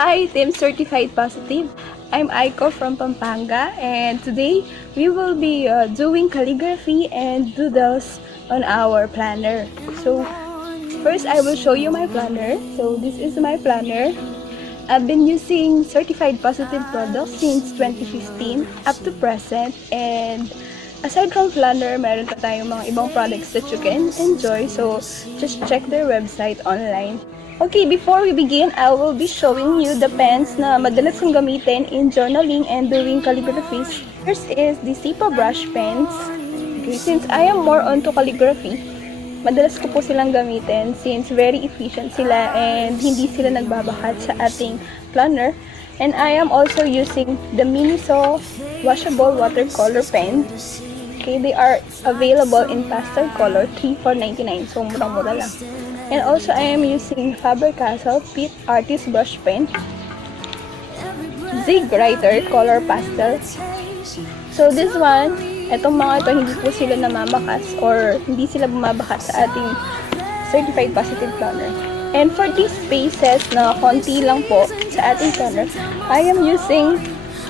Hi, Team Certified Positive. I'm AIKO from Pampanga, and today we will be doing calligraphy and doodles on our planner. So, first I will show you my planner. So, this is my planner. I've been using Certified Positive products since 2015 up to present, and aside from planner, meron pa tayong mga ibang products that you can enjoy. So, just check their website online. Okay, before we begin, I will be showing you the pens na madalas kong gamitin in journaling and doing calligraphies. First is the Sipa brush pens. Okay, since I am more onto calligraphy, madalas ko po silang gamitin since very efficient sila and hindi sila nagbabakat sa ating planner. And I am also using the Miniso washable watercolor pen. Okay, they are available in pastel color, 3 for 99, so murang-mura lang. And also, I am using Faber-Castell Pit Artist Brush Pen, Zig Writer Color Pastel. So, this one, etong mga ito, hindi po sila namabakas or hindi sila bumabakas sa ating Certified Positive Planner. And for these spaces na konti lang po sa ating planner, I am using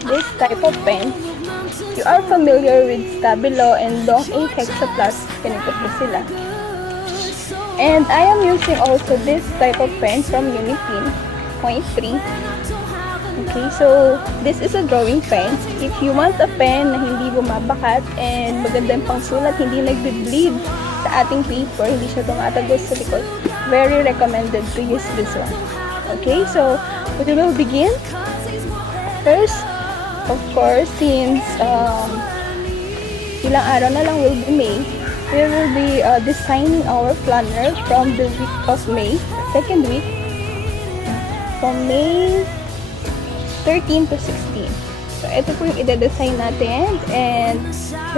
this type of pen. You are familiar with Stabilo and Long A Hexaplus, ganito po sila. And I am using also this type of pen from Unipin, 0.3. Okay, so this is a drawing pen. If you want a pen na hindi bumabakat and magandang pangsulat, hindi nagbe-bleed sa ating paper, hindi siya tumatagos sa likod, very recommended to use this one. Okay, so we will begin. First, of course, since ilang araw na lang will be May, we will be designing our planner from the week of May, second week, from May 13 to 16. So, ito po yung ide-design natin, and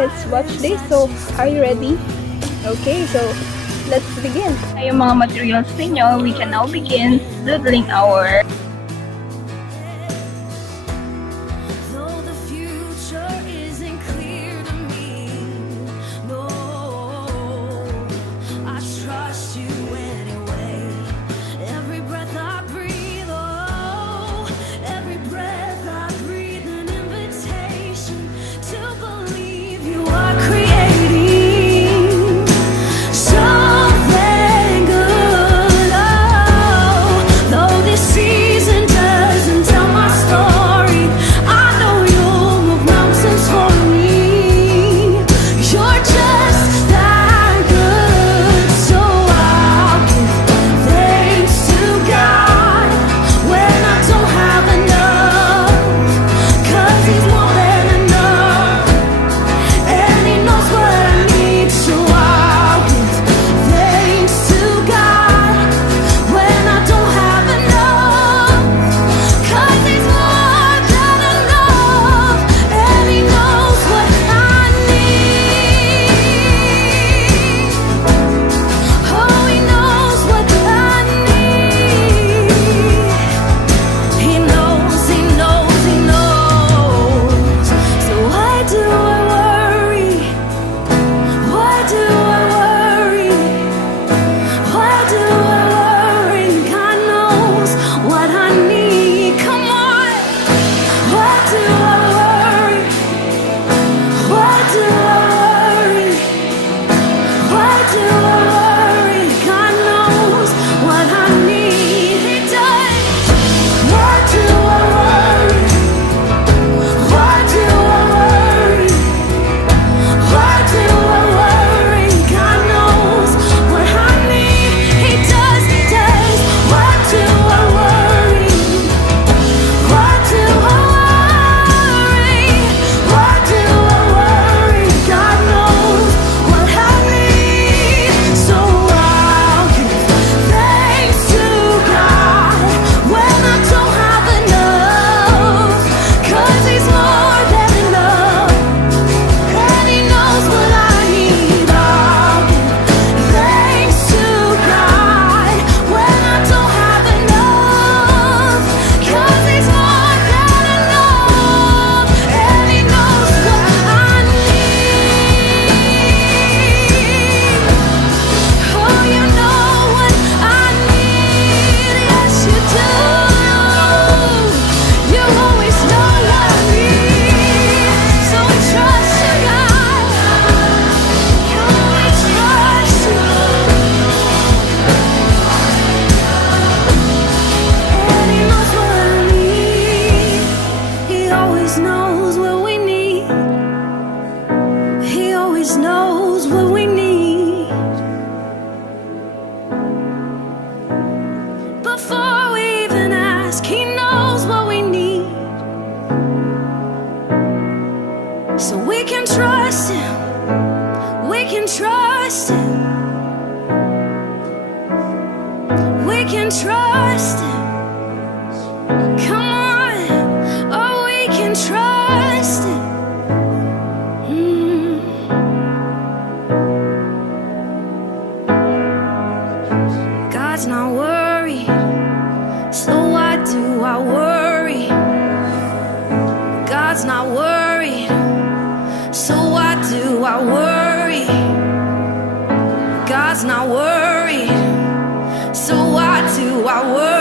let's watch this. So, are you ready? Okay, so, let's begin. Yung mga materials ninyo, we can now begin doodling our can trust Him. Come on, oh, we can trust Him. God's not worried, so why do I worry? God's not worried, so why do I worry? God's not worried, so why do I worry?